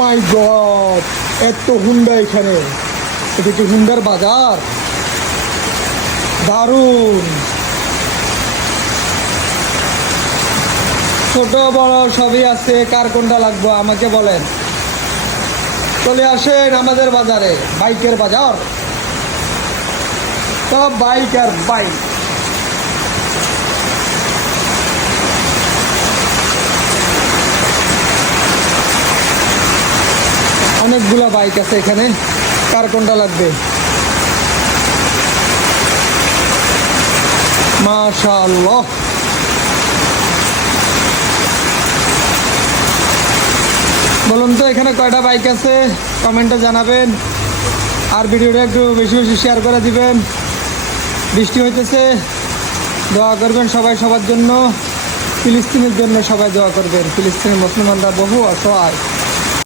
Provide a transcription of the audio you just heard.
মাই god, এত Honda এখানে। এটা কি হুন্ডার বাজার? দারুণ। ছোট বড় সবই আছে, কার কোনটা লাগবে আমাকে বলেন। চলে আসেন আমাদের বাজারে, বাইকের বাজার, সব বাইক আর বাইক। অনেকগুলা বাইক আছে এখানে, কার কোনটা লাগবে? মাশাআল্লাহ। বলুন তো এখানে কয়টা বাইক আছে, কমেন্টে জানাবেন। আর ভিডিওটা একটু বেশি বেশি শেয়ার করে দিবেন। বৃষ্টি হইতেছে, দোয়া করবেন সবাই সবার জন্য। ফিলিস্তিনের জন্য সবাই দোয়া করবেন। ফিলিস্তিনের মুসলমানরা বহু অসহায়।